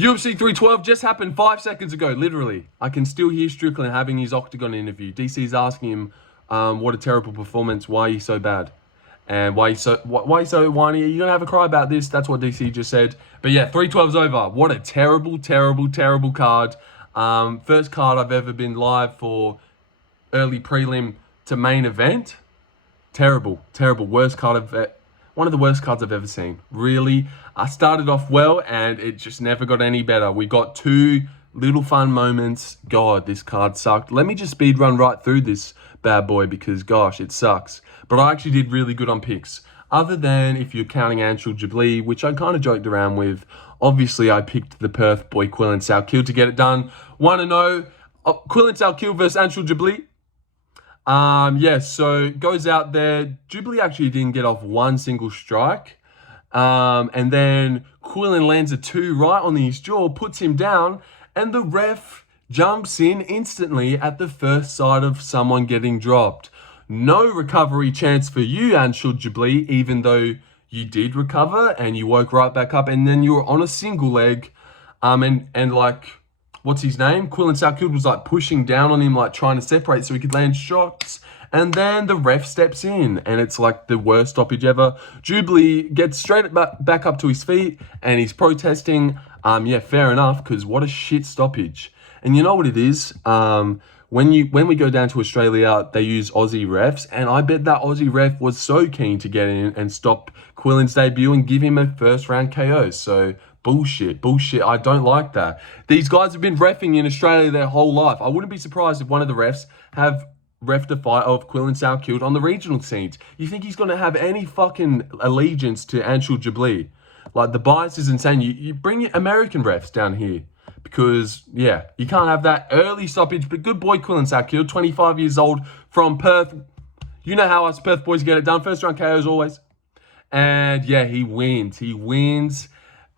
UFC 312 just happened 5 seconds ago, literally. I can still hear Strickland having his Octagon interview. DC's asking him, what a terrible performance, why are you so bad? And why are you so whiny? Are you going to have a cry about this? That's what DC just said. But yeah, 312's over. What a terrible, terrible, terrible card. First card I've ever been live for early prelim to main event. Terrible, terrible. Worst card one of the worst cards I've ever seen. Really, I started off well and it just never got any better. We got two little fun moments. God, this card sucked. Let me just speed run right through this bad boy because, gosh, it sucks. But I actually did really good on picks. Other than if you're counting Anshul Jubli, which I kind of joked around with. Obviously, I picked the Perth boy Quillan Salkilld to get it done. 1-0. Quillan Salkilld versus Anshul Jubli. So goes out there. Jubli actually didn't get off one single strike. And then Quillan lands a 2 right on his jaw, puts him down, and the ref jumps in instantly at the first sight of someone getting dropped. No recovery chance for you, Anshul Jubli, even though you did recover and you woke right back up, and then you were on a single leg. And like, what's his name? Quillan Salkilld was like pushing down on him, like trying to separate so he could land shots. And then the ref steps in and it's like the worst stoppage ever. Jubli gets straight back up to his feet and he's protesting. Fair enough, because what a shit stoppage. And you know what it is? When we go down to Australia, they use Aussie refs, and I bet that Aussie ref was so keen to get in and stop Quillan's debut and give him a first round KO. So bullshit. I don't like that. These guys have been reffing in Australia their whole life. I wouldn't be surprised if one of the refs have reffed a fight of Quillan Salkilld on the regional scenes. You think he's going to have any fucking allegiance to Anshul Jubli? Like, the bias is insane. You bring American refs down here. Because, yeah, you can't have that early stoppage. But good boy, Quillan Salkilld, 25 years old from Perth. You know how us Perth boys get it done. First round KOs always. And, yeah, he wins.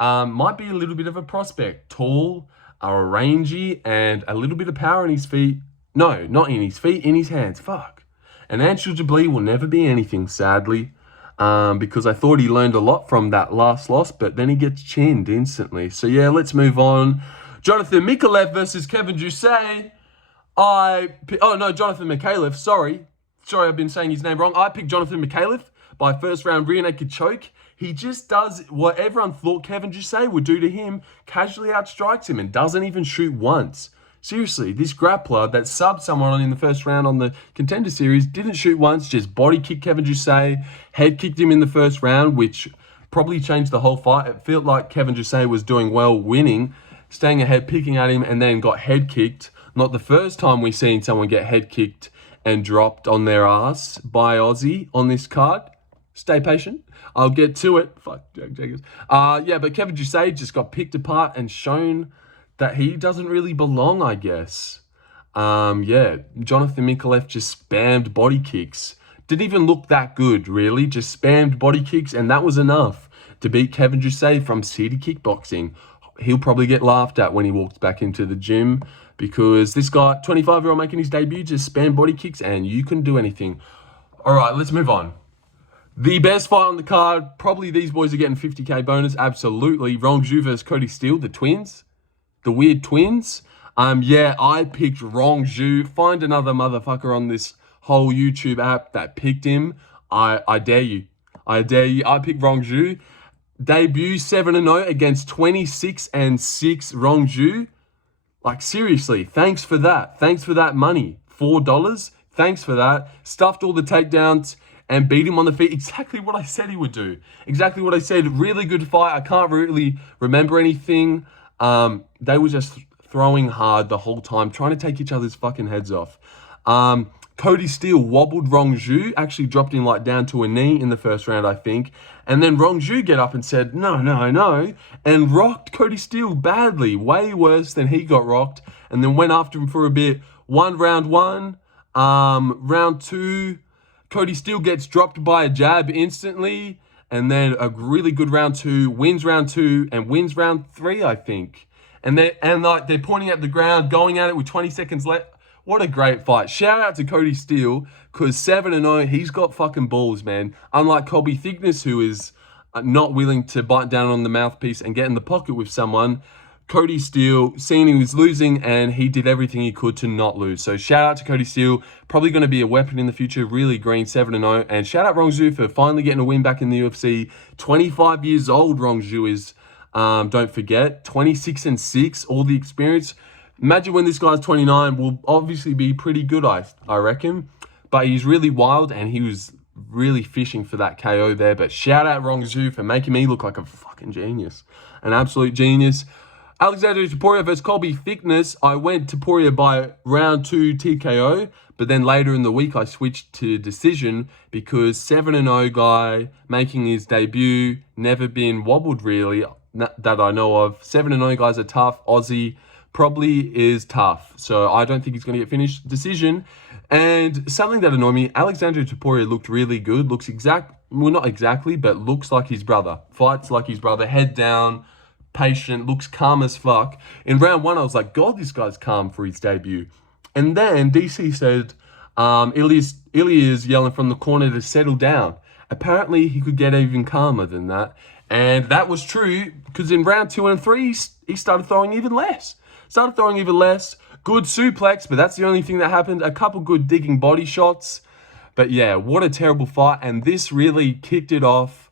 Might be a little bit of a prospect. Tall, rangy, and a little bit of power in his feet. No, not in his feet, in his hands. Fuck. And Anshul Jubli will never be anything, sadly. Because I thought he learned a lot from that last loss, but then he gets chinned instantly. So, yeah, let's move on. Jonathan Micaleff versus Kevin Joussett. Jonathan Micaleff, sorry. Sorry, I've been saying his name wrong. I picked Jonathan Micaleff by first round rear naked choke. He just does what everyone thought Kevin Joussett would do to him, casually outstrikes him and doesn't even shoot once. Seriously, this grappler that subbed someone in the first round on the Contender Series didn't shoot once, just body kicked Kevin Joussett, head kicked him in the first round, which probably changed the whole fight. It felt like Kevin Joussett was doing well, winning, staying ahead, picking at him, and then got head kicked. Not the first time we've seen someone get head kicked and dropped on their ass by Aussie on this card. Stay patient. I'll get to it. Fuck, Jenkins. But Kevin Joussett just got picked apart and shown that he doesn't really belong, I guess. Jonathan Micaleff just spammed body kicks. Didn't even look that good, really. Just spammed body kicks, and that was enough to beat Kevin Joussett from City Kickboxing. He'll probably get laughed at when he walks back into the gym because this guy, 25-year-old making his debut, just spammed body kicks, and you couldn't do anything. All right, let's move on. The best fight on the card, probably these boys are getting 50k bonus, absolutely. Rongzhu versus Cody Steele, the twins. The weird twins. I picked Rongzhu. Find another motherfucker on this whole YouTube app that picked him. I dare you. I picked Rongzhu. Debut 7-0 against 26-6 Rongzhu. Like, seriously, thanks for that. Thanks for that money. $4. Thanks for that. Stuffed all the takedowns and beat him on the feet. Exactly what I said he would do. Exactly what I said. Really good fight. I can't really remember anything. They were just throwing hard the whole time, trying to take each other's fucking heads off. Cody Steele wobbled Rongzhu, actually dropped him like down to a knee in the first round, I think. And then Rongzhu get up and said, no, and rocked Cody Steele badly, way worse than he got rocked. And then went after him for a bit. Round one, round two, Cody Steele gets dropped by a jab instantly. And then a really good round two, wins round two, and wins round three, I think. And they're pointing at the ground, going at it with 20 seconds left. What a great fight. Shout out to Cody Steele, because 7-0, he's got fucking balls, man. Unlike Colby Thicknesse, who is not willing to bite down on the mouthpiece and get in the pocket with someone. Cody Steele, seeing he was losing, and he did everything he could to not lose. So shout out to Cody Steele, probably going to be a weapon in the future, really green, 7-0. And shout out Rongzhu for finally getting a win back in the UFC. 25 years old, Rongzhu is, don't forget, 26-6, all the experience. Imagine when this guy's 29, will obviously be pretty good, I reckon. But he's really wild, and he was really fishing for that KO there. But shout out Rongzhu for making me look like a fucking genius. An absolute genius. Alexander Topuria versus Colby Thicknesse. I went Topuria by round 2 TKO, but then later in the week I switched to decision because 7-0 guy making his debut, never been wobbled really that I know of. 7-0 guys are tough. Aussie probably is tough, so I don't think he's going to get finished. Decision. And something that annoyed me, Alexander Topuria looked really good. Looks not exactly, but looks like his brother. Fights like his brother, head down, patient, looks calm as fuck. In round 1, I was like, God, this guy's calm for his debut. And then DC said, Ilya's yelling from the corner to settle down. Apparently, he could get even calmer than that. And that was true, because in round 2 and 3, he started throwing even less. Good suplex, but that's the only thing that happened. A couple good digging body shots. But yeah, what a terrible fight. And this really kicked it off.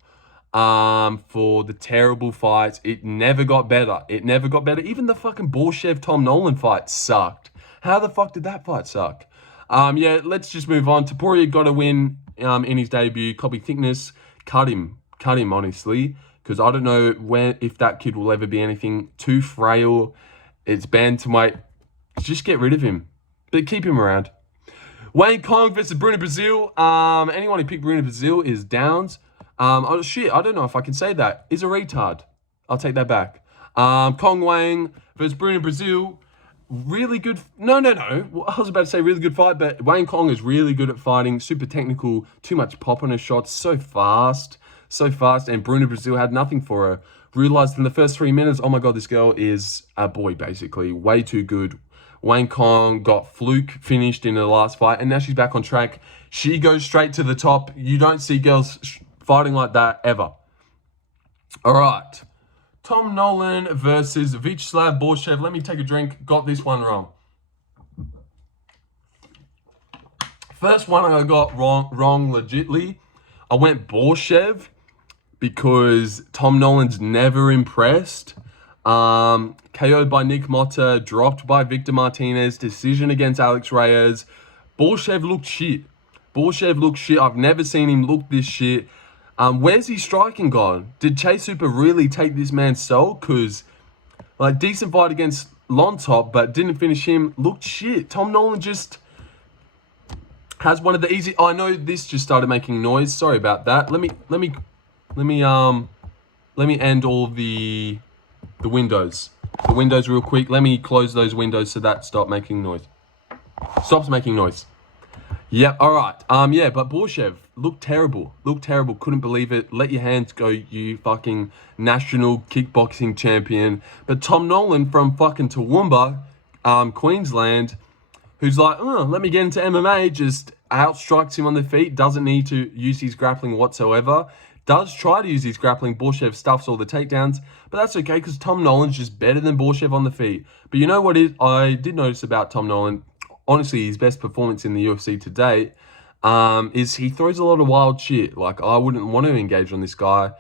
For the terrible fights. It never got better. Even the fucking Borshchev Tom Nolan fight sucked. How the fuck did that fight suck? Yeah, let's just move on. Topuria got a win in his debut. Colby Thicknesse cut him honestly, because I don't know if that kid will ever be anything. Too frail. It's bantamweight. Just get rid of him, but keep him around. Wang Cong versus Bruna Brasil. Anyone who picked Bruna Brasil is downs. Oh shit, I don't know if I can say that. Is a retard. I'll take that back. Cong Wang versus Bruna Brasil. Really good. No. I was about to say really good fight, but Wang Cong is really good at fighting. Super technical. Too much pop on her shots. So fast. And Bruna Brasil had nothing for her. Realized in the first 3 minutes, oh my God, this girl is a boy, basically. Way too good. Wang Cong got fluke finished in the last fight, and now she's back on track. She goes straight to the top. You don't see girls fighting like that ever. All right. Tom Nolan versus Viacheslav Borshchev. Let me take a drink. Got this one wrong. First one I got wrong legitly. I went Borshchev because Tom Nolan's never impressed. KO'd by Nick Motta, dropped by Victor Martinez, decision against Alex Reyes. Borshchev looked shit. I've never seen him look this shit. Where's his striking gone? Did Chase Super really take this man's soul? Because, like, decent fight against Lontop, but didn't finish him. Looked shit. Tom Nolan just has one of the easy. I know this just started making noise. Sorry about that. Let me end all the windows. The windows real quick. Let me close those windows so that stops making noise. Yeah, all right. Yeah, but Borshchev looked terrible. Couldn't believe it. Let your hands go, you fucking national kickboxing champion. But Tom Nolan from fucking Toowoomba, Queensland, who's like, let me get into MMA, just outstrikes him on the feet, doesn't need to use his grappling whatsoever. Does try to use his grappling. Borshchev stuffs all the takedowns, but that's okay because Tom Nolan's just better than Borshchev on the feet. But you know what I did notice about Tom Nolan, honestly, his best performance in the UFC to date, is he throws a lot of wild shit. Like, I wouldn't want to engage on this guy.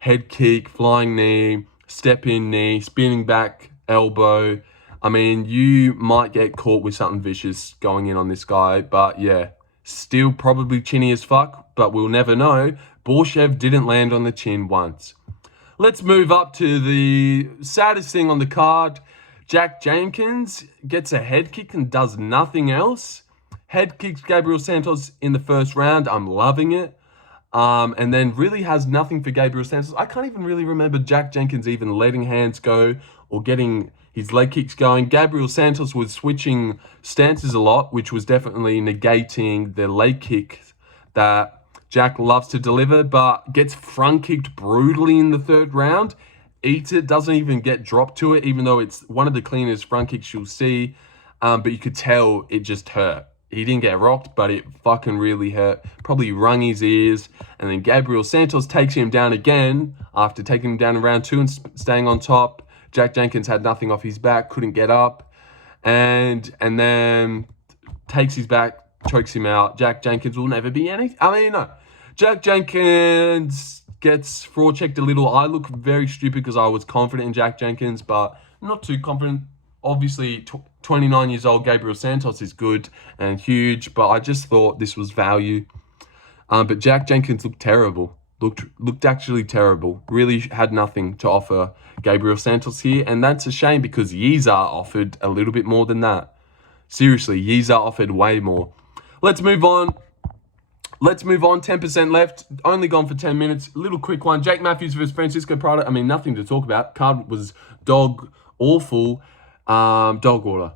Head kick, flying knee, step in knee, spinning back elbow. I mean, you might get caught with something vicious going in on this guy, but yeah, still probably chinny as fuck, but we'll never know. Borshchev didn't land on the chin once. Let's move up to the saddest thing on the card. Jenkins gets a head kick and does nothing else. Head kicks Gabriel Santos in the first round. I'm loving it. And then really has nothing for Gabriel Santos. I can't even really remember Jenkins even letting hands go or getting his leg kicks going. Gabriel Santos was switching stances a lot, which was definitely negating the leg kick that Jack loves to deliver, but gets front kicked brutally in the third round. Eats it, doesn't even get dropped to it, even though it's one of the cleanest front kicks you'll see. But you could tell it just hurt. He didn't get rocked, but it fucking really hurt. Probably rung his ears. And then Gabriel Santos takes him down again after taking him down in round 2 and staying on top. Jack Jenkins had nothing off his back, couldn't get up, and then takes his back, chokes him out. Jack Jenkins will never be anything. I mean, no. Jack Jenkins gets fraud checked a little. I look very stupid because I was confident in Jack Jenkins, but not too confident. Obviously, 29 years old, Gabriel Santos is good and huge, but I just thought this was value. But Jack Jenkins looked terrible. Looked actually terrible. Really had nothing to offer Gabriel Santos here, and that's a shame because Yizar offered a little bit more than that. Seriously, Yizar offered way more. Let's move on. 10% left. Only gone for 10 minutes. Little quick one. Jake Matthews versus Francisco Prado. I mean, nothing to talk about. Card was dog awful. Dog water.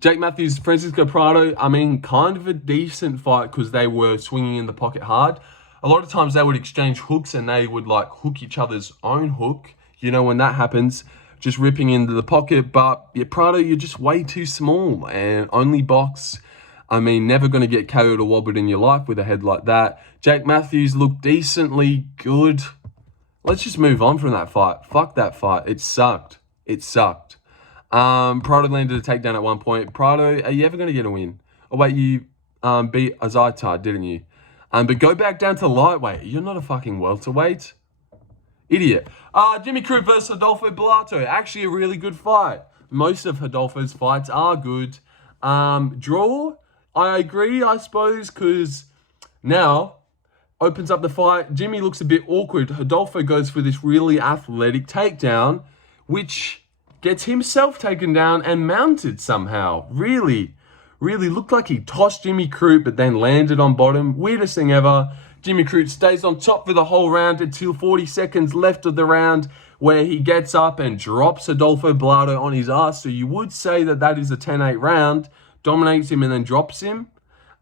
Jake Matthews, Francisco Prado. I mean, kind of a decent fight because they were swinging in the pocket hard. A lot of times they would exchange hooks and they would like hook each other's own hook. You know, when that happens, just ripping into the pocket. But yeah, Prado, you're just way too small and only box. I mean, never going to get KO'd or wobbled in your life with a head like that. Jake Matthews looked decently good. Let's just move on from that fight. Fuck that fight. It sucked. Prado landed a takedown at one point. Prado, are you ever going to get a win? Oh, wait, you beat Azaitar, didn't you? But go back down to lightweight. You're not a fucking welterweight. Idiot. Jimmy Crute versus Rodolfo Bellato. Actually a really good fight. Most of Rodolfo's fights are good. Draw, I agree, I suppose, because now opens up the fight. Jimmy looks a bit awkward. Rodolfo goes for this really athletic takedown, which gets himself taken down and mounted somehow. Really looked like he tossed Jimmy Crute, but then landed on bottom. Weirdest thing ever. Jimmy Crute stays on top for the whole round until 40 seconds left of the round, where he gets up and drops Rodolfo Bellato on his ass. So you would say that that is a 10-8 round. Dominates him and then drops him.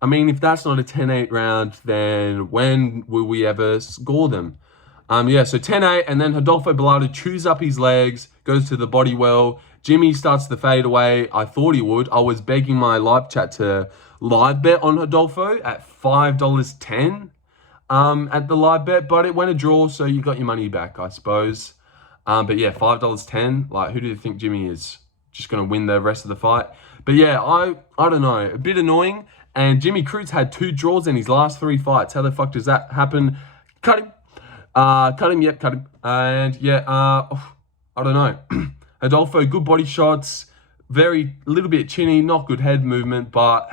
I mean, if that's not a 10-8 round, then when will we ever score them? So 10-8, and then Rodolfo Bellato chews up his legs, goes to the body well. Jimmy starts to fade away. I thought he would. I was begging my live chat to live bet on Rodolfo at $5.10 at the live bet, but it went a draw, so you got your money back, I suppose. But yeah, $5.10. Like, who do you think Jimmy is? Just going to win the rest of the fight? But yeah, I don't know. A bit annoying. And Jimmy Crute's had 2 draws in his last 3 fights. How the fuck does that happen? Cut him. Cut him. And yeah, I don't know. Rodolfo, good body shots. A little bit chinny, not good head movement, but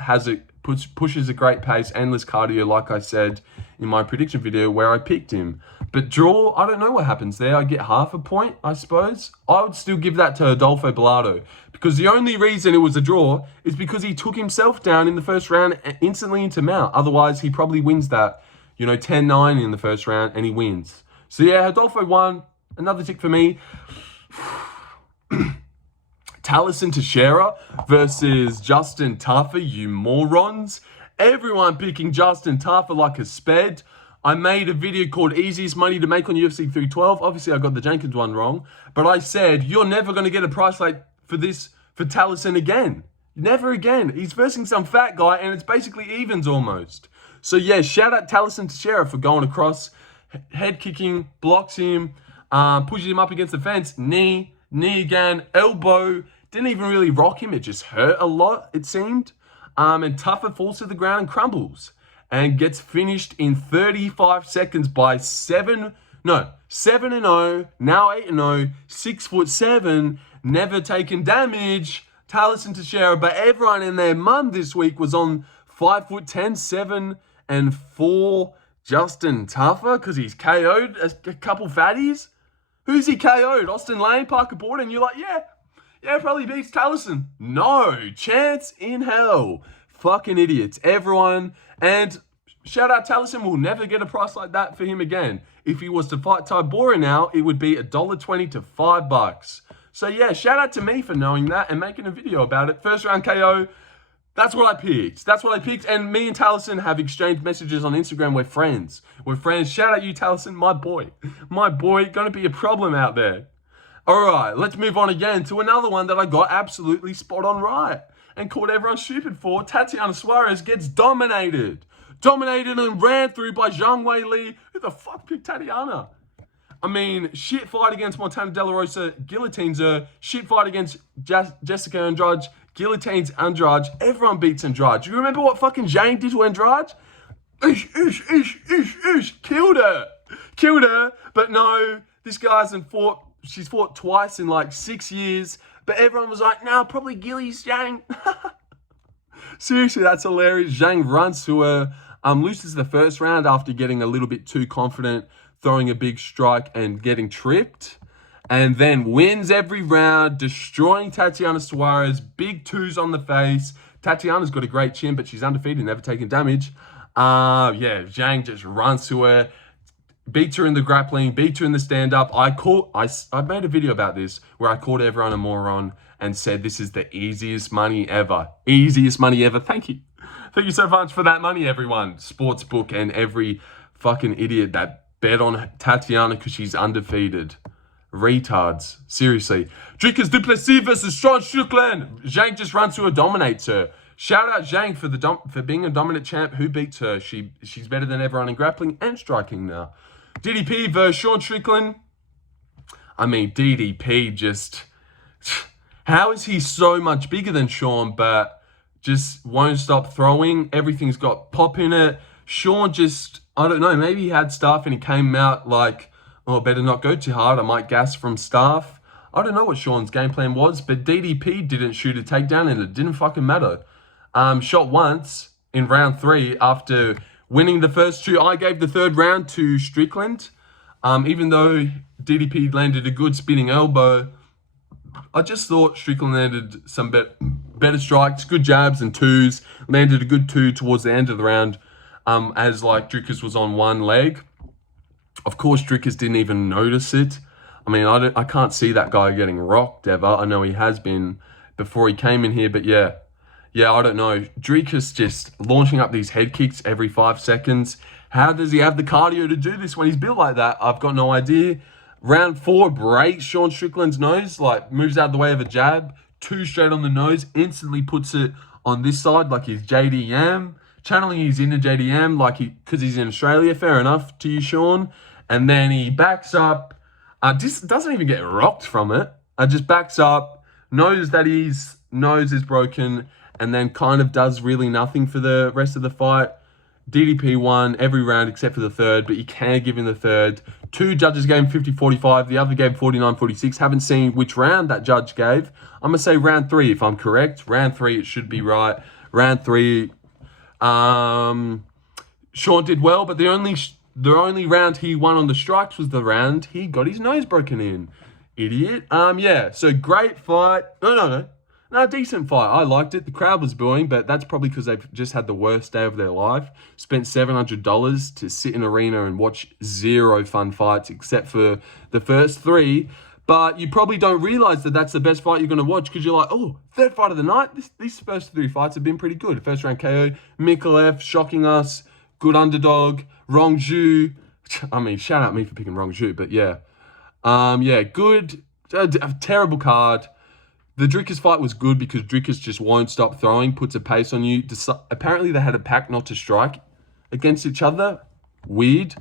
pushes a great pace, endless cardio, like I said in my prediction video where I picked him. But draw, I don't know what happens there. I get half a point, I suppose. I would still give that to Rodolfo Bellato, because the only reason it was a draw is because he took himself down in the first round instantly into mount. Otherwise, he probably wins that, 10-9 in the first round, and he wins. So yeah, Rodolfo won. Another tick for me. Tallison Texeira versus Justin Tafa, you morons. Everyone picking Justin Tafa like a sped. I made a video called Easiest Money to Make on UFC 312. Obviously, I got the Jenkins one wrong. But I said, you're never going to get a price like for Tallison again. Never again. He's versing some fat guy, and it's basically evens almost. So yeah, shout out Tallison Texeira for going across, head kicking, blocks him, pushes him up against the fence, knee again, elbow. Didn't even really rock him. It just hurt a lot, it seemed. And Tafa falls to the ground and crumbles and gets finished in 35 seconds by 7-0, now 8-0, 6'7", never taken damage, Tallison Texeira. But everyone and their mum this week was on 5'10", 7-4 Justin Tafa because he's KO'd a couple fatties. Who's he KO'd? Austin Lane, Parker Porter, and you're like, yeah, probably beats Tallison. No chance in hell. Fucking idiots, everyone. And shout out Tallison, will never get a price like that for him again. If he was to fight Topuria now, it would be $1.20 to $5. So yeah, shout out to me for knowing that and making a video about it. First round KO. That's what I picked. And me and Tallison have exchanged messages on Instagram. We're friends. Shout out you, Tallison, my boy. Gonna be a problem out there. All right, let's move on again to another one that I got absolutely spot on right and called everyone stupid for. Tatiana Suarez gets dominated and ran through by Zhang Weili. Who the fuck picked Tatiana? I mean, shit fight against Montana De La Rosa, guillotines her. Shit fight against Jessica Andrade, guillotines Andrade. Everyone beats Andrade. Do you remember what fucking Zhang did to Andrade? Killed her. Killed her. But no, this guy hasn't fought. She's fought twice in like 6 years. But everyone was like, nah, probably Gillies, Zhang. Seriously, that's hilarious. Zhang runs to her, loses the first round after getting a little bit too confident, throwing a big strike and getting tripped. And then wins every round, destroying Tatiana Suarez. Big twos on the face. Tatiana's got a great chin, but she's undefeated, never taken damage. Yeah, Zhang just runs to her, beats her in the grappling, beats her in the stand-up. I made a video about this where I called everyone a moron and said this is the easiest money ever. Easiest money ever. Thank you. Thank you so much for that money, everyone. Sportsbook and every fucking idiot that bet on Tatiana because she's undefeated. Retards. Seriously. Dricus Duplessis versus Strickland. Zhang just runs to her, dominates her. Shout out Zhang for being a dominant champ. Who beats her? She's better than everyone in grappling and striking now. DDP versus Strickland. I mean, DDP just... How is he so much bigger than Sean, but just won't stop throwing? Everything's got pop in it. Sean just, I don't know, maybe he had staff and he came out like, oh, better not go too hard. I might gas from staff. I don't know what Sean's game plan was, but DDP didn't shoot a takedown and it didn't fucking matter. Shot once in round 3 after winning the first 2. I gave the third round to Strickland. Even though DDP landed a good spinning elbow, I just thought Strickland landed some better strikes, good jabs and twos. Landed a good 2 towards the end of the round as like Dricus was on one leg. Of course, Dricus didn't even notice it. I mean, I can't see that guy getting rocked ever. I know he has been before he came in here, but yeah, I don't know. Dricus just launching up these head kicks every 5 seconds. How does he have the cardio to do this when he's built like that? I've got no idea. Round 4 breaks Sean Strickland's nose, like moves out of the way of a jab, 2 straight on the nose, instantly puts it on this side like he's JDM, channeling his inner JDM like because he's in Australia. Fair enough to you, Sean. And then he backs up, just doesn't even get rocked from it. Just backs up, knows that his nose is broken, and then kind of does really nothing for the rest of the fight. DDP won every round except for the third, but you can give him the third. 2 judges gave 50-45. The other gave 49-46. Haven't seen which round that judge gave. I'm going to say round 3 if I'm correct. Round 3, it should be right. Round 3, Sean did well, but the only round he won on the strikes was the round he got his nose broken in. Idiot. Yeah, so great fight. No, decent fight. I liked it. The crowd was booing, but that's probably because they've just had the worst day of their life. Spent $700 to sit in an arena and watch 0 fun fights except for the first 3. But you probably don't realize that that's the best fight you're going to watch because you're like, oh, third fight of the night? These first 3 fights have been pretty good. First round KO, Micaleff, shocking us, good underdog, Rongzhu. I mean, shout out me for picking Rongzhu, but yeah. Yeah, good, a terrible card. The Dricus fight was good because Dricus just won't stop throwing, puts a pace on you. Apparently, they had a pact not to strike against each other. Weird.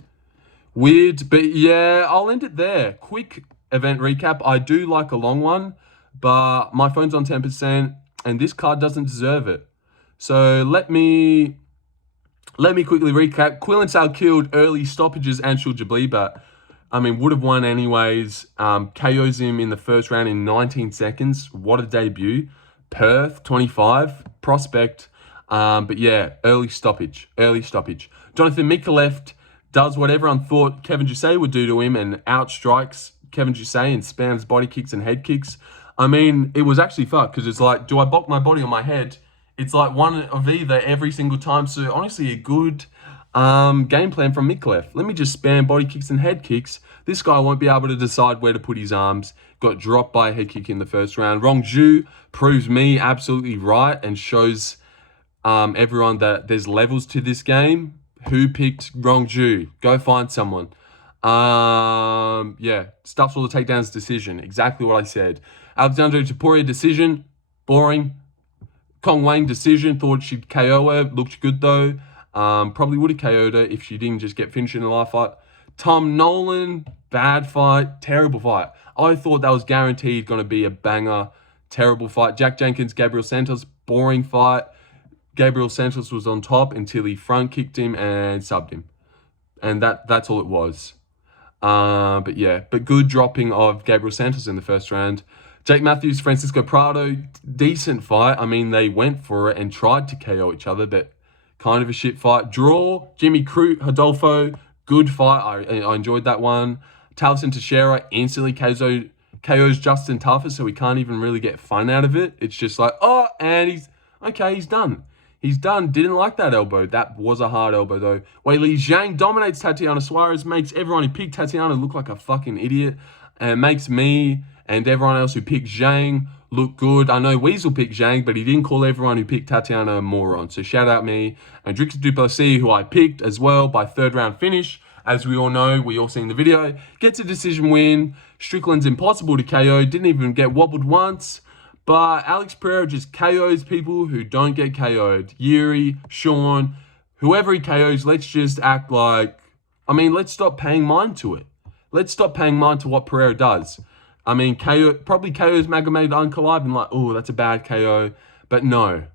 But yeah, I'll end it there. Quick event recap. I do like a long one, but my phone's on 10%, and this card doesn't deserve it. So let me quickly recap. Quillan Salkilld, early stoppages, Anshul Jubli, but I mean, would have won anyways. KOs him in the first round in 19 seconds. What a debut. Perth, 25. Prospect. But yeah, early stoppage. Jonathan Micaleff does what everyone thought Kevin Joussett would do to him and outstrikes Kevin Joussett and spams body kicks and head kicks. I mean, it was actually fucked because it's like, do I bulk my body on my head? It's like one of either every single time. So honestly, a good... game plan from Micaleff. Let me just spam body kicks and head kicks. This guy won't be able to decide where to put his arms. Got dropped by a head kick in the first round. Rongzhu proves me absolutely right and shows everyone that there's levels to this game. Who picked Rongzhu? Go find someone. Yeah, stuffs all the takedowns decision. Exactly what I said. Alexandre Topuria decision. Boring. Cong Wang decision. Thought she'd KO her. Looked good though. Probably would have KO'd her if she didn't just get finished in the live fight. Nolan, bad fight, terrible fight. I thought that was guaranteed going to be a banger, terrible fight. Jack Jenkins, Gabriel Santos, boring fight. Gabriel Santos was on top until he front kicked him and subbed him. And that's all it was. But yeah, but good dropping of Gabriel Santos in the first round. Jake Matthews, Francisco Prado, decent fight. I mean, they went for it and tried to KO each other, but kind of a shit fight. Draw, Jimmy Crute, Rodolfo, good fight. I enjoyed that one. Tallison Texeira instantly KOs Justin Tafa, so we can't even really get fun out of it. It's just like, oh, and he's done. He's done. Didn't like that elbow. That was a hard elbow, though. Weili Zhang dominates Tatiana Suarez, makes everyone who picked Tatiana look like a fucking idiot, and makes me and everyone else who picked Zhang look good. I know Weasel picked Zhang, but he didn't call everyone who picked Tatiana a moron. So shout out me. And Drix Duplessis, who I picked as well by third round finish. As we all know, we all seen the video, gets a decision win. Strickland's impossible to KO. Didn't even get wobbled once. But Alex Pereira just KOs people who don't get KO'd. Yuri, Sean, whoever he KOs, let's just act like... I mean, let's stop paying mind to it. Let's stop paying mind to what Pereira does. I mean, probably KOs Magomed Ankalaev and like, oh, that's a bad KO. But no,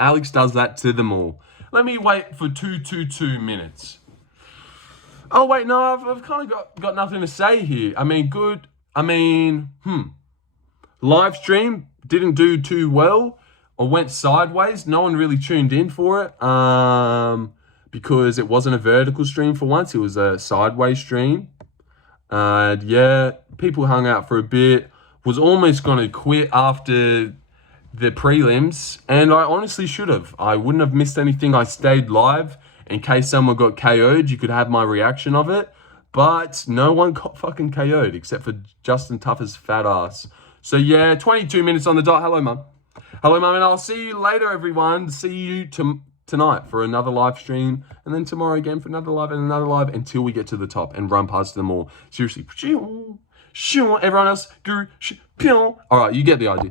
Alex does that to them all. Let me wait for 2 minutes. Oh, wait, no, I've kind of got nothing to say here. I mean, good. I mean, live stream didn't do too well or went sideways. No one really tuned in for it because it wasn't a vertical stream for once. It was a sideways stream. Yeah, people hung out for a bit. Was almost going to quit after the prelims, and I honestly should have. I wouldn't have missed anything. I stayed live in case someone got KO'd. You could have my reaction of it, but no one got fucking KO'd except for Justin Tuffer's fat ass. So yeah, 22 minutes on the dot. Hello, Mum. Hello, Mum, and I'll see you later, everyone. See you tonight for another live stream, and then tomorrow again for another live and another live until we get to the top and run past them all. Seriously. Everyone else, all right, you get the idea.